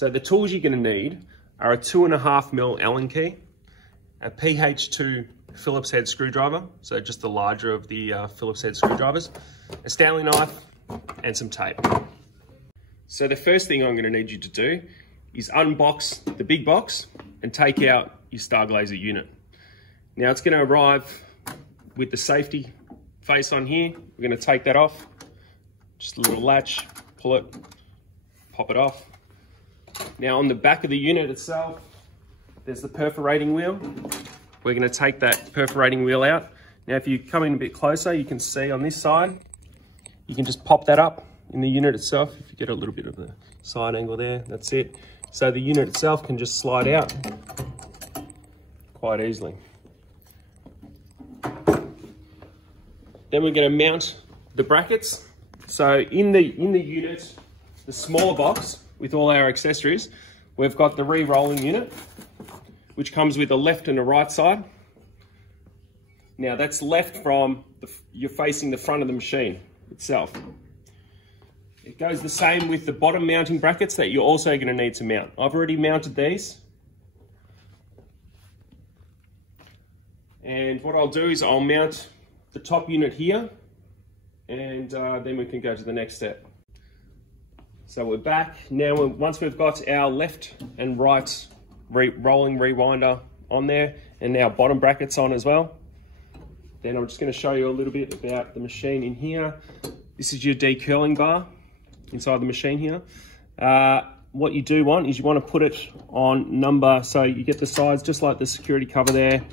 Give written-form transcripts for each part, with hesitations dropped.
So the tools you're going to need are a 2.5mm Allen key, a PH2 Phillips head screwdriver, so just the larger of the Phillips head screwdrivers, a Stanley knife, and some tape. So the first thing I'm going to need you to do is unbox the big box and take out your Starglazer unit. Now it's going to arrive with the safety face on here. We're going to take that off, just a little latch, pull it, pop it off. Now on the back of the unit itself, there's the perforating wheel. We're going to take that perforating wheel out. Now if you come in a bit closer, you can see on this side, you can just pop that up in the unit itself. If you get a little bit of the side angle there, that's it. So the unit itself can just slide out quite easily. Then we're going to mount the brackets. So in the unit, the smaller box with all our accessories, we've got the re-rolling unit, which comes with a left and a right side. Now that's left from, you're facing the front of the machine itself. It goes the same with the bottom mounting brackets that you're also going to need to mount. I've already mounted these. And what I'll do is I'll mount the top unit here, and then we can go to the next step. So we're back. Now, once we've got our left and right rolling rewinder on there, and our bottom brackets on as well, then I'm just going to show you a little bit about the machine in here. This is your decurling bar inside the machine here. What you do want is you want to put it on number, so you get the sides just like the security cover there,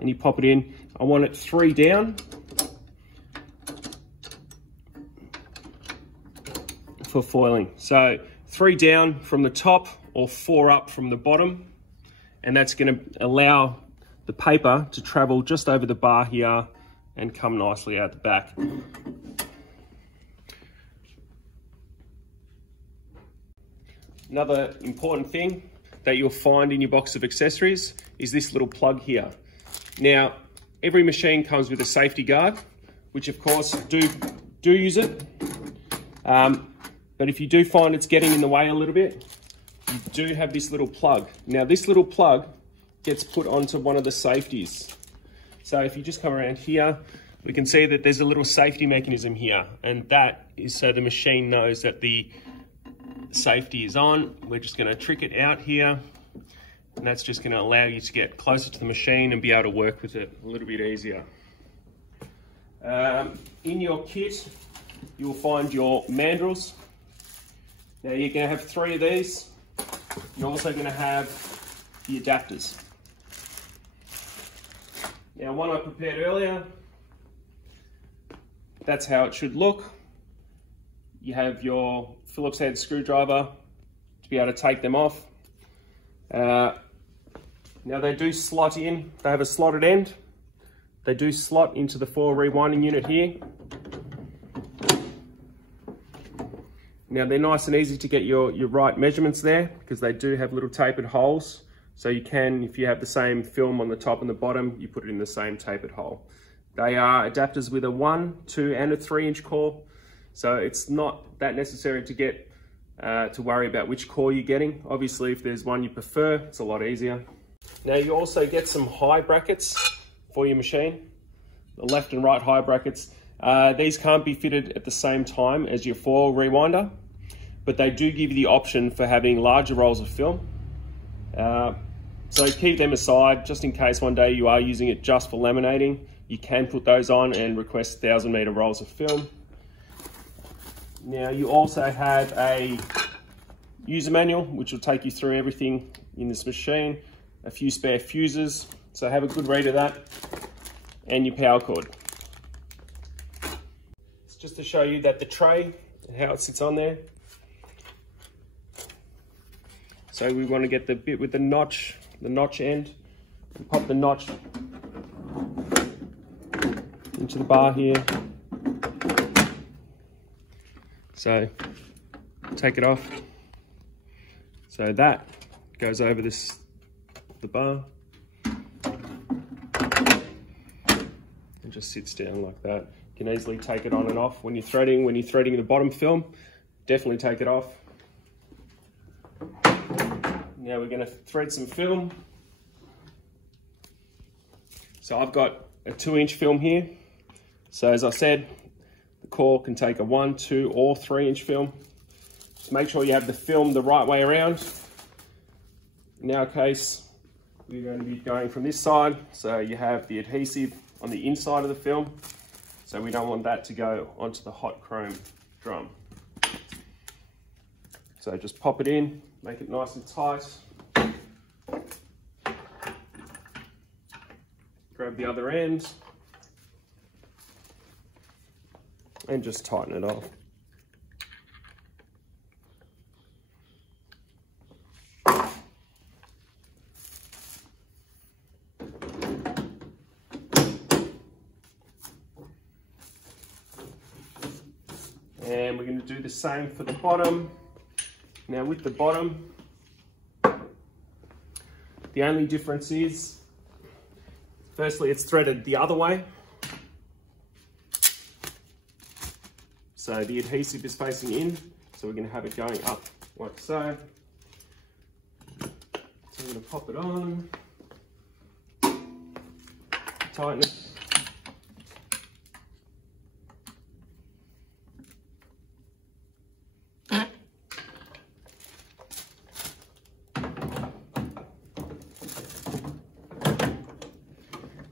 and you pop it in. I want it 3 down for foiling. So 3 down from the top or 4 up from the bottom, and that's going to allow the paper to travel just over the bar here and come nicely out the back. Another important thing that you'll find in your box of accessories is this little plug here. Now, every machine comes with a safety guard, which of course do use it. But if you do find it's getting in the way a little bit, you do have this little plug. Now this little plug gets put onto one of the safeties. So if you just come around here, we can see that there's a little safety mechanism here, and that is so the machine knows that the safety is on. We're just going to trick it out here, and that's just going to allow you to get closer to the machine and be able to work with it a little bit easier. In your kit, you'll find your mandrels. Now you're going to have 3 of these. You're also going to have the adapters. Now one I prepared earlier, that's how it should look. You have your Phillips head screwdriver to be able to take them off. Now they do slot in, they have a slotted end. They do slot into the 4 rewinding unit here. Now they're nice and easy to get your right measurements there, because they do have little tapered holes. So you can, if you have the same film on the top and the bottom, you put it in the same tapered hole. They are adapters with a 1, 2 and a 3-inch core. So it's not that necessary to get to worry about which core you're getting. Obviously, if there's one you prefer, it's a lot easier. Now you also get some high brackets for your machine, the left and right high brackets. These can't be fitted at the same time as your foil rewinder, but they do give you the option for having larger rolls of film. So keep them aside just in case one day you are using it just for laminating. You can put those on and request 1,000-meter rolls of film. Now you also have a user manual which will take you through everything in this machine, a few spare fuses, so have a good read of that, and your power cord. It's just to show you that the tray and how it sits on there. So we want to get the bit with the notch end, and pop the notch into the bar here. So take it off. So that goes over the bar and just sits down like that. You can easily take it on and off when you're threading. When you're threading the bottom film, definitely take it off. Now we're going to thread some film. So I've got a 2-inch film here. So as I said, the core can take a 1, 2 or 3-inch film. Just make sure you have the film the right way around. In our case, we're going to be going from this side. So you have the adhesive on the inside of the film. So we don't want that to go onto the hot chrome drum. So just pop it in, make it nice and tight. Grab the other end and just tighten it off. And we're going to do the same for the bottom. Now with the bottom, the only difference is, firstly, it's threaded the other way. So the adhesive is facing in, so we're going to have it going up like so. So I'm going to pop it on, tighten it.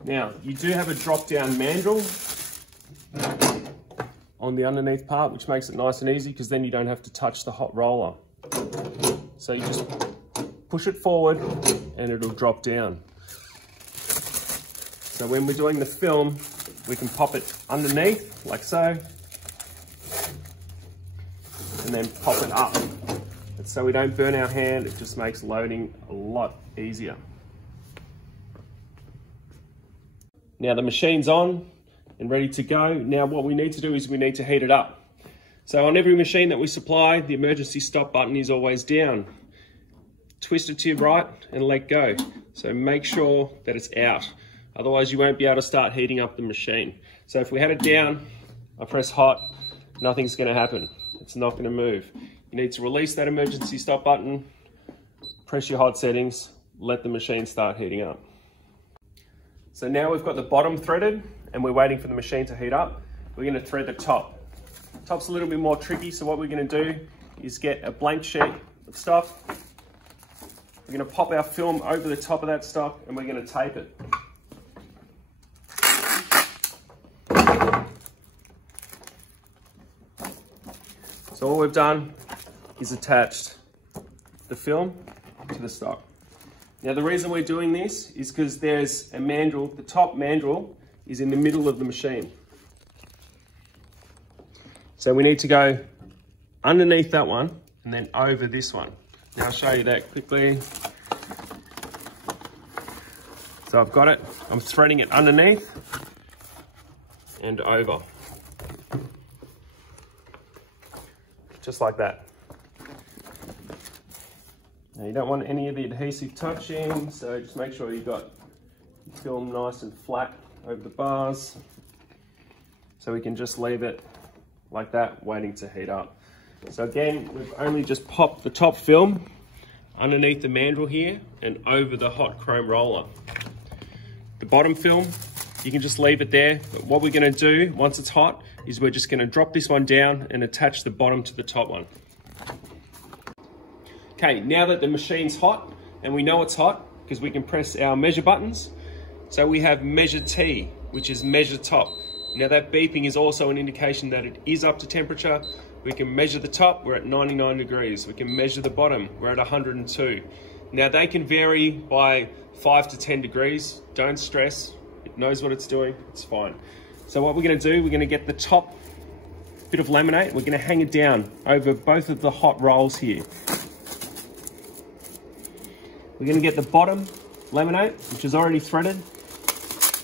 Now, you do have a drop-down mandrel on the underneath part, which makes it nice and easy because then you don't have to touch the hot roller. So you just push it forward and it'll drop down. So when we're doing the film, we can pop it underneath like so, and then pop it up. And so we don't burn our hand, it just makes loading a lot easier. Now the machine's on and ready to go. Now what we need to do is we need to heat it up. So on every machine that we supply, the emergency stop button is always down. Twist it to your right and let go. So make sure that it's out. Otherwise you won't be able to start heating up the machine. So if we had it down, I press hot, nothing's gonna happen. It's not gonna move. You need to release that emergency stop button, press your hot settings, let the machine start heating up. So now we've got the bottom threaded and we're waiting for the machine to heat up. We're going to thread the top. The top's a little bit more tricky, so what we're going to do is get a blank sheet of stock. We're going to pop our film over the top of that stock and we're going to tape it. So all we've done is attached the film to the stock. Now the reason we're doing this is because there's a mandrel, the top mandrel is in the middle of the machine. So we need to go underneath that one and then over this one. Now I'll show you that quickly. So I've got it, I'm threading it underneath and over. Just like that. Now you don't want any of the adhesive touching, so just make sure you've got your film nice and flat over the bars. So we can just leave it like that, waiting to heat up. So again, we've only just popped the top film underneath the mandrel here and over the hot chrome roller. The bottom film, you can just leave it there. But what we're gonna do once it's hot is we're just gonna drop this one down and attach the bottom to the top one. Okay, now that the machine's hot, and we know it's hot because we can press our measure buttons. So we have measure T, which is measure top. Now that beeping is also an indication that it is up to temperature. We can measure the top, we're at 99 degrees. We can measure the bottom, we're at 102. Now they can vary by 5 to 10 degrees. Don't stress, it knows what it's doing, it's fine. So what we're gonna do, we're gonna get the top bit of laminate, we're gonna hang it down over both of the hot rolls here. We're going to get the bottom laminate, which is already threaded,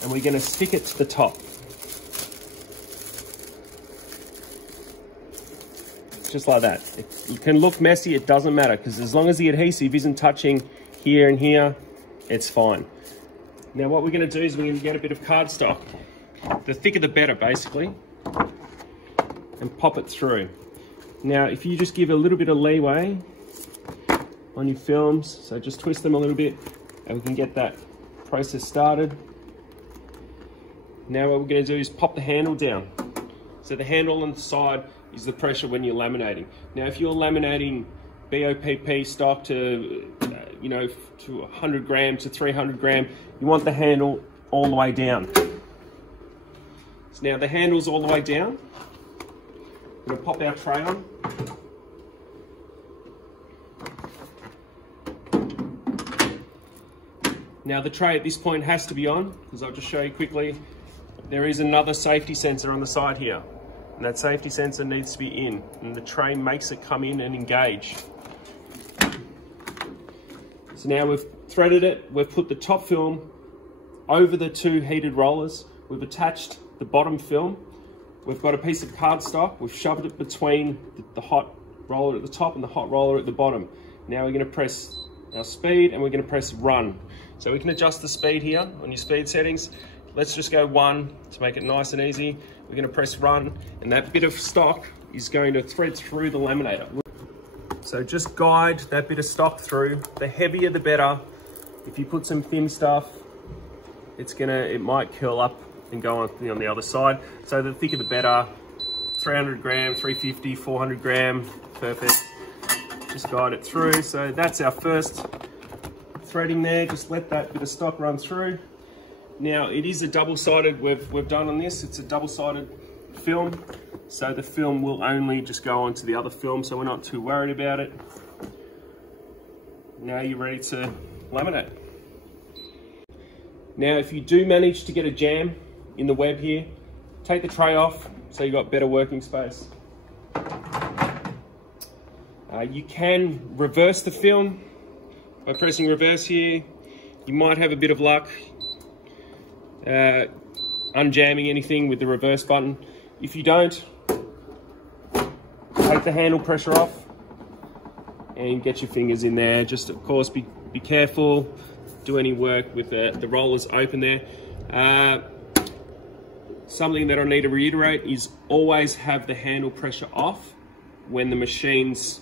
and we're going to stick it to the top. Just like that. It can look messy, it doesn't matter, because as long as the adhesive isn't touching here and here, it's fine. Now what we're going to do is we're going to get a bit of cardstock, the thicker the better basically, and pop it through. Now if you just give a little bit of leeway, on your films. So just twist them a little bit and we can get that process started. Now what we're going to do is pop the handle down. So the handle on the side is the pressure when you're laminating. Now if you're laminating BOPP stock to, you know, to 100 gram to 300 gram, you want the handle all the way down. So now the handle's all the way down. We're going to pop our tray on. Now the tray at this point has to be on, because I'll just show you quickly. There is another safety sensor on the side here, and that safety sensor needs to be in, and the tray makes it come in and engage. So now we've threaded it, we've put the top film over the two heated rollers, we've attached the bottom film, we've got a piece of cardstock, we've shoved it between the hot roller at the top and the hot roller at the bottom. Now we're going to press our speed and we're going to press run. So we can adjust the speed here on your speed settings. Let's just go 1 to make it nice and easy. We're going to press run, and that bit of stock is going to thread through the laminator. So just guide that bit of stock through. The heavier the better. If you put some thin stuff, it might curl up and go on the other side. So the thicker the better. 300 gram, 350, 400 gram, perfect. Just guide it through. So that's our first threading there. Just let that bit of stock run through. Now it is a double-sided, we've done on this, it's a double-sided film. So the film will only just go onto the other film, so we're not too worried about it. Now you're ready to laminate. Now if you do manage to get a jam in the web here, take the tray off so you've got better working space. You can reverse the film by pressing reverse here. You might have a bit of luck unjamming anything with the reverse button. If you don't, take the handle pressure off and get your fingers in there. Just of course be careful, do any work with the rollers open there. Something that I need to reiterate is always have the handle pressure off when the machine's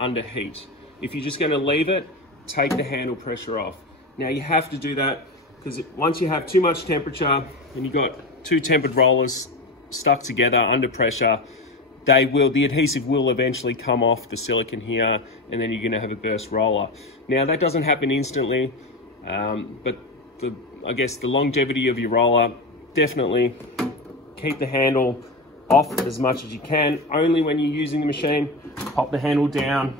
under heat. If you're just going to leave it, take the handle pressure off. Now you have to do that because once you have too much temperature and you've got two tempered rollers stuck together under pressure, the adhesive will eventually come off the silicone here, and then you're going to have a burst roller. Now that doesn't happen instantly, but I guess the longevity of your roller, definitely keep the handle off as much as you can. Only when you're using the machine, pop the handle down.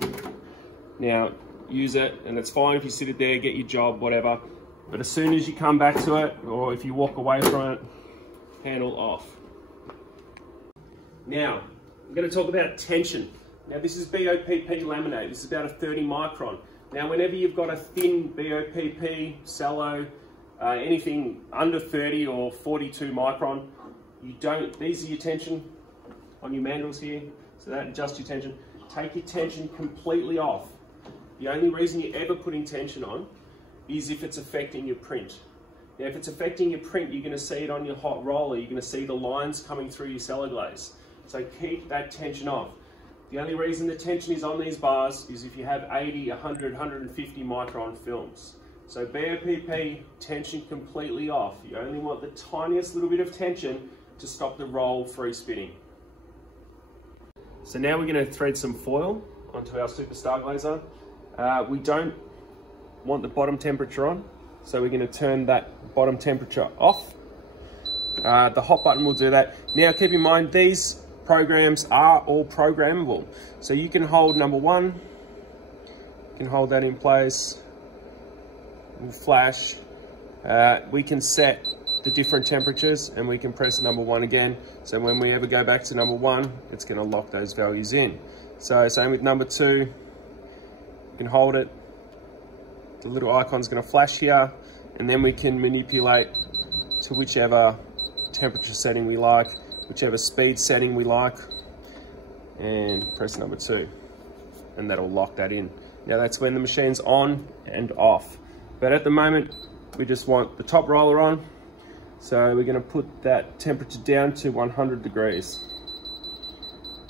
Now use it, and it's fine if you sit it there, get your job, whatever. But as soon as you come back to it, or if you walk away from it, handle off. Now, I'm going to talk about tension. Now this is BOPP laminate. This is about a 30 micron. Now whenever you've got a thin BOPP, cello, anything under 30 or 42 micron, these are your tension on your mandrels here. So that adjusts your tension. Take your tension completely off. The only reason you're ever putting tension on is if it's affecting your print. Now if it's affecting your print, you're going to see it on your hot roller. You're going to see the lines coming through your cellar glaze. So keep that tension off. The only reason the tension is on these bars is if you have 80, 100, 150 micron films. So BOPP, tension completely off. You only want the tiniest little bit of tension to stop the roll free spinning. So now we're going to thread some foil onto our Super Starglazer. We don't want the bottom temperature on, so we're going to turn that bottom temperature off. The hot button will do that. Now keep in mind, these programs are all programmable. So you can hold number 1, you can hold that in place, we'll flash. We can set the different temperatures and we can press number 1 again. So when we ever go back to number 1, it's going to lock those values in. So same with number 2, you can hold it. The little icon's going to flash here, and then we can manipulate to whichever temperature setting we like, whichever speed setting we like, and press number 2, and that'll lock that in. Now that's when the machine's on and off. But at the moment, we just want the top roller on. So we're going to put that temperature down to 100 degrees.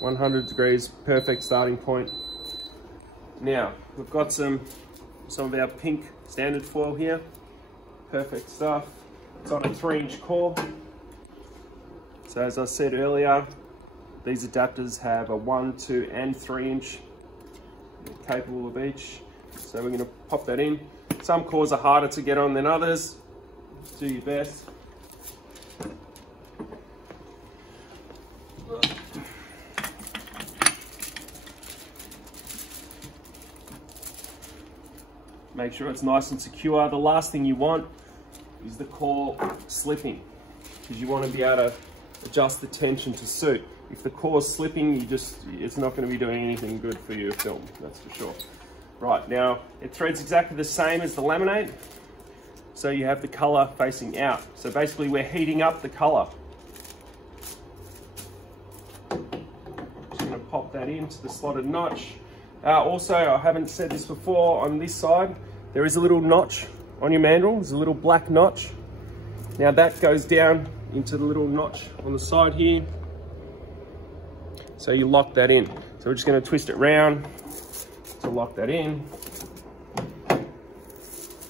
100 degrees, perfect starting point. Now, we've got some of our pink standard foil here. Perfect stuff. It's on a 3-inch core. So as I said earlier, these adapters have a 1, 2, and 3-inch, capable of each. So we're going to pop that in. Some cores are harder to get on than others. Do your best. Make sure it's nice and secure. The last thing you want is the core slipping, because you want to be able to adjust the tension to suit. If the core's slipping, it's not going to be doing anything good for your film, that's for sure. Right, now it threads exactly the same as the laminate. So you have the color facing out. So basically we're heating up the color. Just going to pop that into the slotted notch. Also, I haven't said this before, on this side, there is a little notch on your mandrel. There's a little black notch. Now that goes down into the little notch on the side here. So you lock that in. So we're just going to twist it round to lock that in.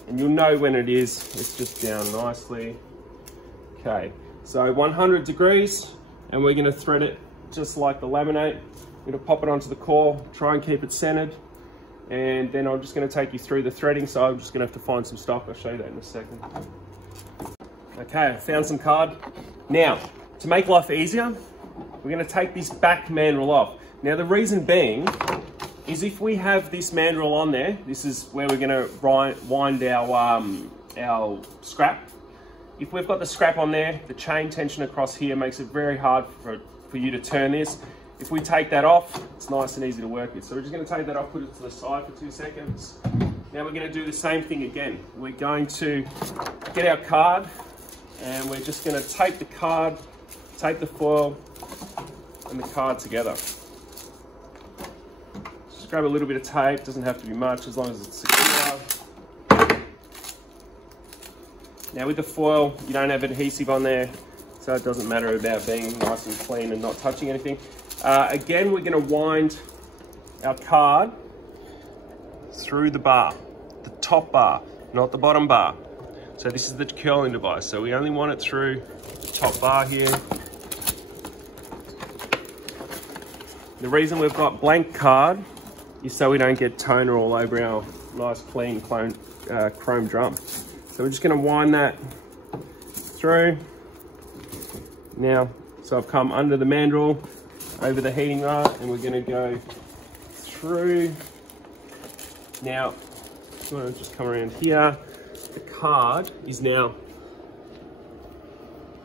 And you'll know when it is. It's just down nicely. Okay, so 100 degrees, and we're going to thread it just like the laminate. I'm going to pop it onto the core, try and keep it centered, and then I'm just going to take you through the threading, so I'm just going to have to find some stock. I'll show you that in a second. Okay, I found some card. Now, to make life easier, we're going to take this back mandrel off. Now, the reason being is if we have this mandrel on there, this is where we're going to wind our scrap. If we've got the scrap on there, the chain tension across here makes it very hard for you to turn this. If we take that off, it's nice and easy to work with. So we're just going to take that off, put it to the side for 2 seconds. Now we're going to do the same thing again. We're going to get our card, and we're just going to tape the card, tape the foil and the card together. Just grab a little bit of tape, doesn't have to be much as long as it's secure. Now with the foil, you don't have adhesive on there, so it doesn't matter about being nice and clean and not touching anything. Again, we're going to wind our card through the bar, the top bar, not the bottom bar. So this is the curling device, so we only want it through the top bar here. The reason we've got blank card is so we don't get toner all over our nice clean chrome drum. So we're just going to wind that through. Now, so I've come under the mandrel, over the heating rod, and we're going to go through. Now, I'm going to just come around here. The card is now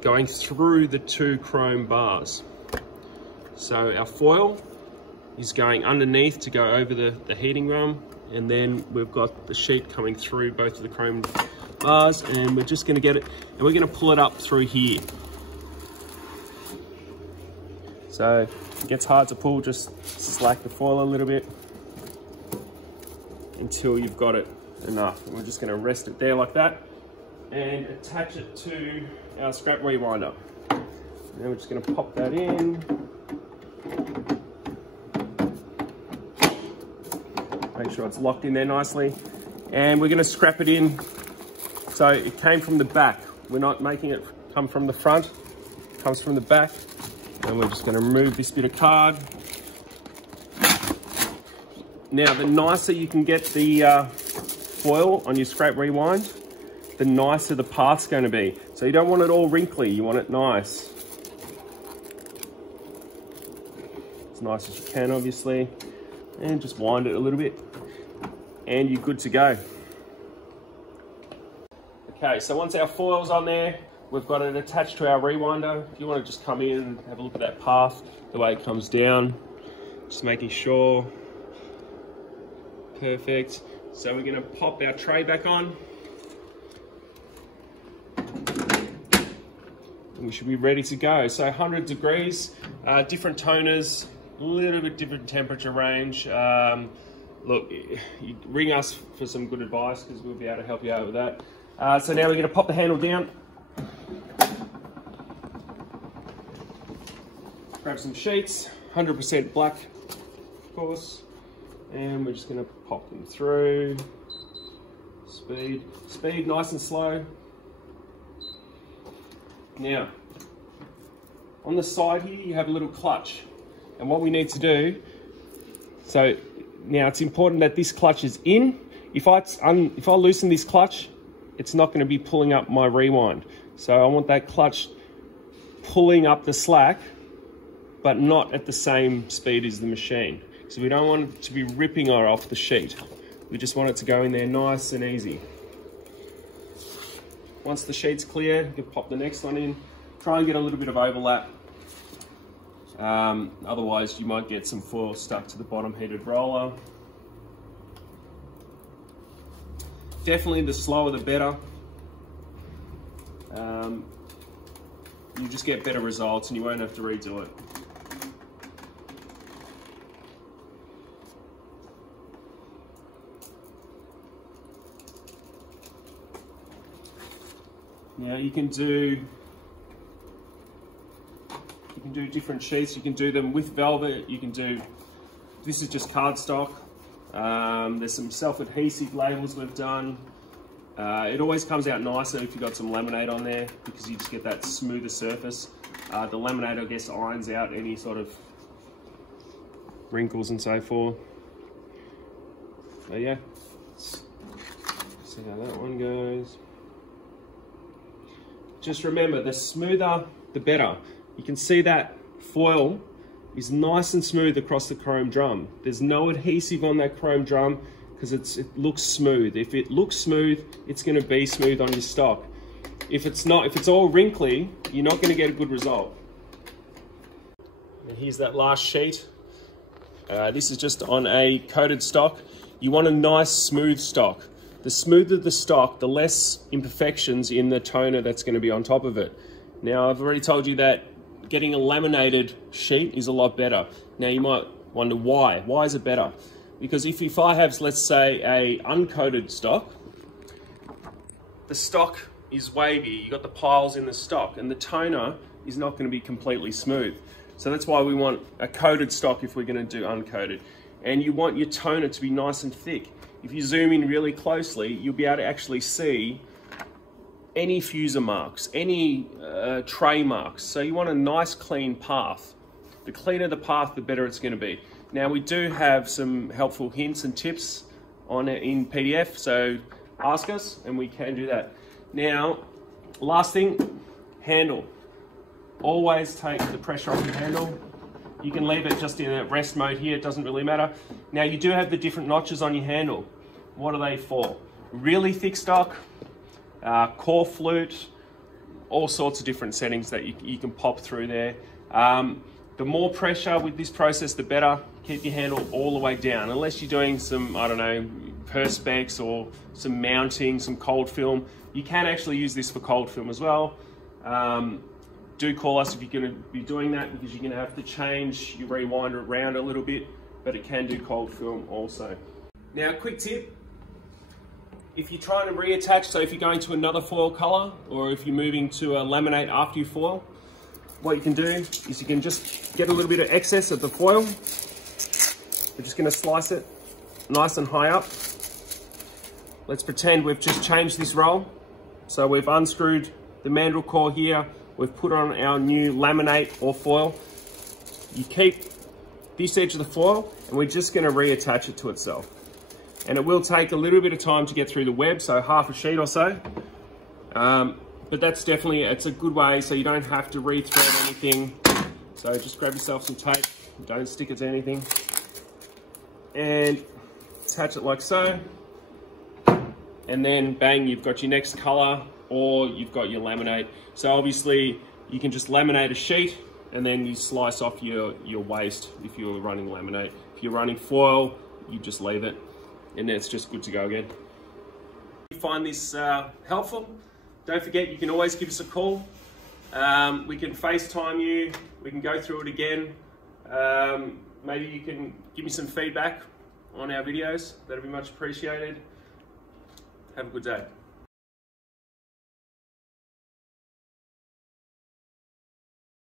going through the 2 chrome bars. So our foil is going underneath to go over the heating run, and then we've got the sheet coming through both of the chrome bars, and we're just going to get it, and we're going to pull it up through here. So if it gets hard to pull, just slack the foil a little bit until you've got it enough. And we're just going to rest it there like that and attach it to our scrap rewinder. Now we're just going to pop that in. Make sure it's locked in there nicely. And we're going to scrap it in. So it came from the back. We're not making it come from the front. It comes from the back. And we're just going to remove this bit of card. Now, the nicer you can get the foil on your scrap rewind, the nicer the part's going to be. So you don't want it all wrinkly, you want it nice. As nice as you can, obviously. And just wind it a little bit. And you're good to go. Okay, so once our foil's on there, we've got it attached to our rewinder. If you want to just come in and have a look at that path, the way it comes down, just making sure. Perfect. So we're going to pop our tray back on. And we should be ready to go. So 100 degrees, different toners, a little bit different temperature range. Look, you ring us for some good advice because we'll be able to help you out with that. So now we're going to pop the handle down. Grab some sheets, 100% black, of course. And we're just going to pop them through. Speed, nice and slow. Now, on the side here, you have a little clutch. And what we need to do, so now it's important that this clutch is in. If I loosen this clutch, it's not going to be pulling up my rewind. So I want that clutch pulling up the slack, but not at the same speed as the machine. So we don't want it to be ripping her off the sheet. We just want it to go in there nice and easy. Once the sheet's clear, you can pop the next one in. Try and get a little bit of overlap. Otherwise, you might get some foil stuck to the bottom heated roller. Definitely the slower the better. You just get better results and you won't have to redo it. Now you can do different sheets. You can do them with velvet. You can do, this is just cardstock. There's some self-adhesive labels we've done. It always comes out nicer if you've got some laminate on there because you just get that smoother surface. The laminate, I guess, irons out any sort of wrinkles and so forth. So yeah, let's see how that one goes. Just remember, the smoother, the better. You can see that foil is nice and smooth across the chrome drum. There's no adhesive on that chrome drum because it looks smooth. If it looks smooth, it's going to be smooth on your stock. If it's not, if it's all wrinkly, you're not going to get a good result. And here's that last sheet. This is just on a coated stock. You want a nice smooth stock. The smoother the stock, the less imperfections in the toner that's going to be on top of it. Now, I've already told you that getting a laminated sheet is a lot better. Now, you might wonder why. Why is it better? Because if I have, let's say, a uncoated stock, the stock is wavy. You got the piles in the stock, and the toner is not going to be completely smooth. So that's why we want a coated stock if we're going to do uncoated. And you want your toner to be nice and thick. If you zoom in really closely, you'll be able to actually see any fuser marks, any tray marks. So you want a nice clean path. The cleaner the path, the better it's going to be. Now we do have some helpful hints and tips on it in PDF, so ask us and we can do that. Now, last thing, handle. Always take the pressure off your handle. You can leave it just in a rest mode here, it doesn't really matter. Now you do have the different notches on your handle. What are they for? Really thick stock, core flute, all sorts of different settings that you can pop through there. The more pressure with this process, the better. Keep your handle all the way down, unless you're doing some, I don't know, perspex or some mounting, some cold film. You can actually use this for cold film as well. Do call us if you're going to be doing that, because you're going to have to change your rewinder around a little bit, but it can do cold film also. Now, quick tip, if you're trying to reattach, so if you're going to another foil color, or if you're moving to a laminate after you foil, what you can do is you can just get a little bit of excess of the foil. We're just going to slice it nice and high up. Let's pretend we've just changed this roll. So we've unscrewed the mandrel core here. We've put on our new laminate or foil. You keep this edge of the foil and we're just going to reattach it to itself. And it will take a little bit of time to get through the web, so half a sheet or so. But that's definitely, it's a good way so you don't have to re-thread anything. So just grab yourself some tape, don't stick it to anything. And attach it like so. And then bang, you've got your next color, or you've got your laminate. So obviously you can just laminate a sheet and then you slice off your waste if you're running laminate. If you're running foil, you just leave it and then it's just good to go again. If you find this helpful, don't forget you can always give us a call. We can FaceTime you, we can go through it again. Maybe you can give me some feedback on our videos, that'd be much appreciated. Have a good day.